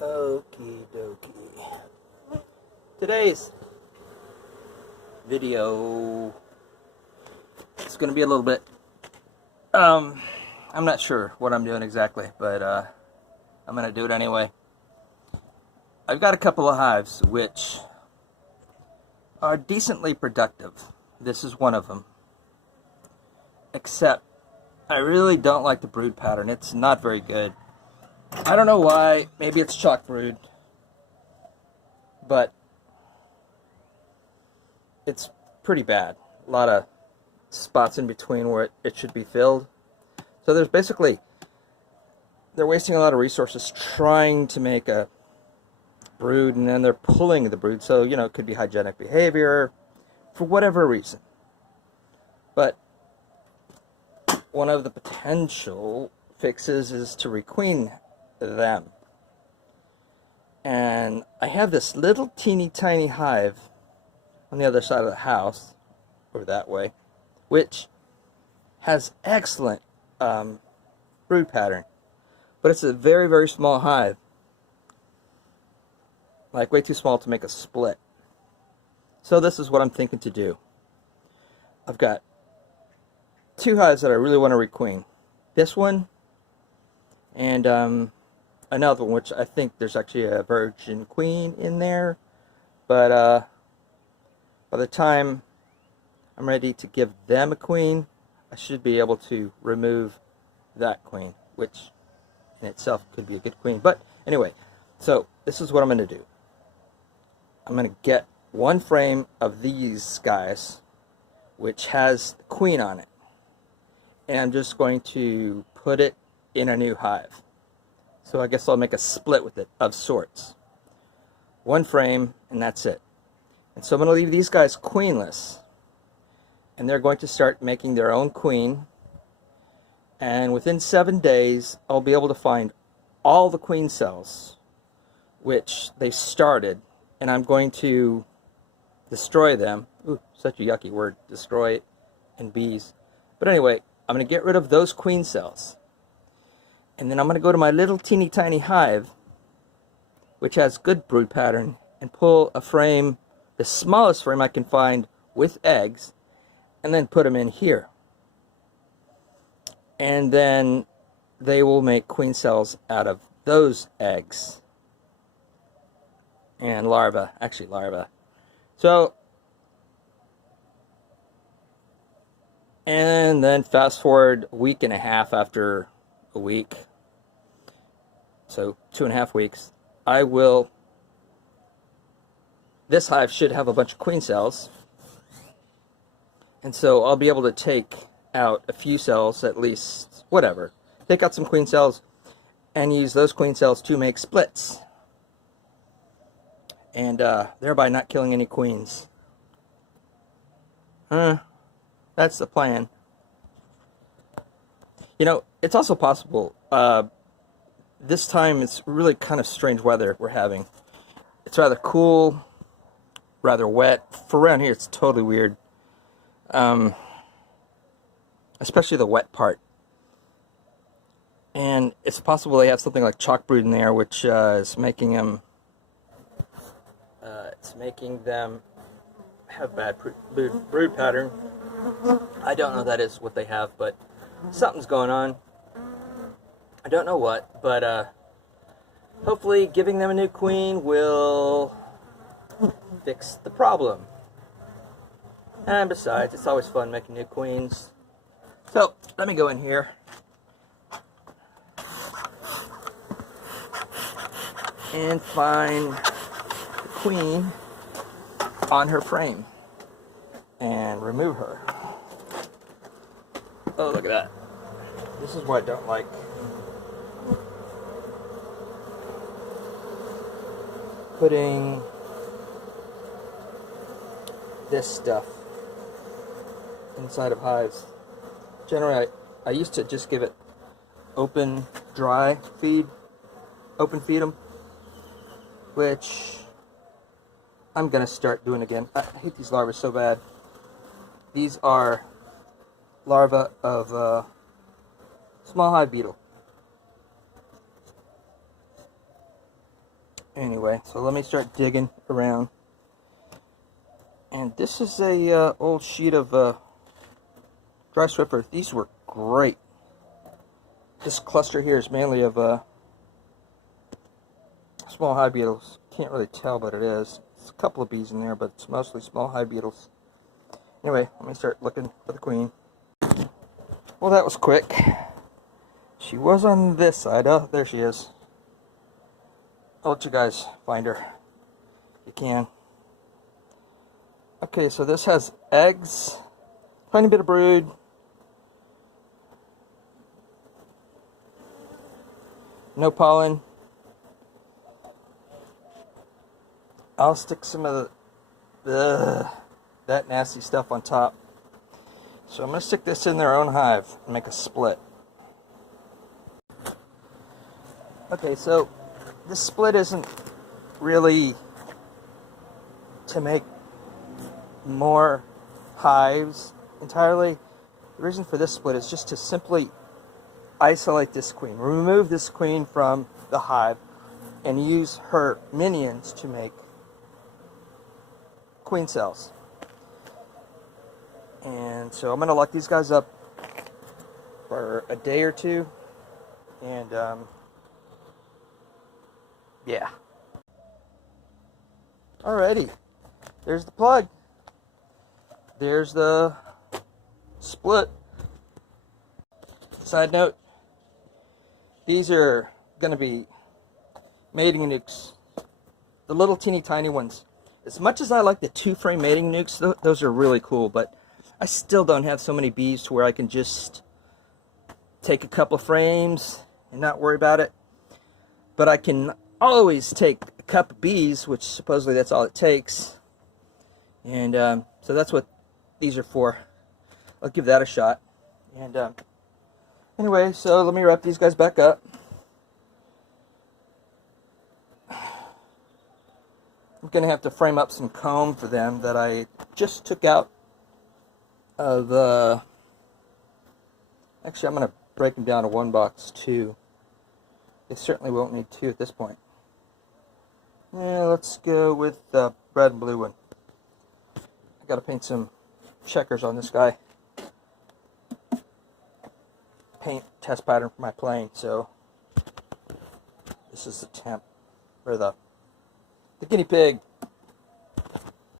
Okie dokie. Today's video is going to be a little bit, I'm not sure what I'm doing exactly, but I'm going to do it anyway. I've got a couple of hives which are decently productive. This is one of them. Except, I really don't like the brood pattern. It's not very good. I don't know why. Maybe it's chalk brood. But it's pretty bad. A lot of spots in between where it should be filled. So there's basically, they're wasting a lot of resources trying to make a brood, and then they're pulling the brood. So, you know, it could be hygienic behavior for whatever reason. But one of the potential fixes is to requeen them. And I have this little teeny tiny hive on the other side of the house, over that way, which has excellent brood pattern. But it's a very, very small hive. Like way too small to make a split. So this is what I'm thinking to do. I've got two hives that I really want to requeen. This one and another one, which I think there's actually a virgin queen in there. But by the time I'm ready to give them a queen, I should be able to remove that queen, which in itself could be a good queen. But anyway, so this is what I'm going to do. I'm going to get one frame of these guys, which has the queen on it. And I'm just going to put it in a new hive. So I guess I'll make a split with it of sorts. One frame, and that's it. And so I'm going to leave these guys queenless. And they're going to start making their own queen. And within 7 days, I'll be able to find all the queen cells, which they started. And I'm going to destroy them. Ooh, such a yucky word, destroy and bees. But anyway, I'm going to get rid of those queen cells. And then I'm going to go to my little teeny tiny hive, which has good brood pattern, and pull a frame, the smallest frame I can find with eggs, and then put them in here. And then they will make queen cells out of those eggs. And larvae, actually larvae. So, and then fast forward a week and a half after a week, so 2.5 weeks, this hive should have a bunch of queen cells, and so I'll be able to take out a few cells, at least, whatever, take out some queen cells, and use those queen cells to make splits, and thereby not killing any queens. That's the plan. You know, it's also possible, this time it's really kind of strange weather we're having. It's rather cool, rather wet. For around here, it's totally weird. Especially the wet part. And it's possible they have something like chalk brood in there, which is making them, have bad brood pattern. I don't know that is what they have, but something's going on. I don't know what, but hopefully giving them a new queen will fix the problem. And besides, it's always fun making new queens. So, let me go in here. And find the queen on her frame. And remove her. Oh, look at that. This is what I don't like. Putting this stuff inside of hives. Generally, I used to just give it open, dry feed. Open feed them. Which I'm going to start doing again. I hate these larvae so bad. These are larvae of small hive beetle. Anyway, so let me start digging around. And this is a old sheet of dry Swiffer. These were great. This cluster here is mainly of small hive beetles. Can't really tell, but it is. There's a couple of bees in there, but it's mostly small hive beetles. Anyway, let me start looking for the queen. Well, that was quick. She was on this side. Oh, there she is. I'll let you guys find her. You can. Okay, so this has eggs, tiny bit of brood, no pollen. I'll stick some of that nasty stuff on top. So I'm going to stick this in their own hive and make a split. Okay, so this split isn't really to make more hives entirely. The reason for this split is just to simply isolate this queen, remove this queen from the hive, and use her minions to make queen cells. And so I'm going to lock these guys up for a day or two, and yeah. Alrighty, there's the plug. There's the split. Side note, these are going to be mating nukes. The little teeny tiny ones. As much as I like the 2-frame mating nukes, those are really cool, but I still don't have so many bees to where I can just take a couple of frames and not worry about it. But I can always take a cup of bees, which supposedly that's all it takes. And so that's what these are for. I'll give that a shot. And anyway, so let me wrap these guys back up. I'm going to have to frame up some comb for them that I just took out of actually, I'm going to break them down to one box, two. They certainly won't need two at this point. Yeah, let's go with the red and blue one. I got to paint some checkers on this guy. Paint test pattern for my plane, so this is the temp, or the guinea pig.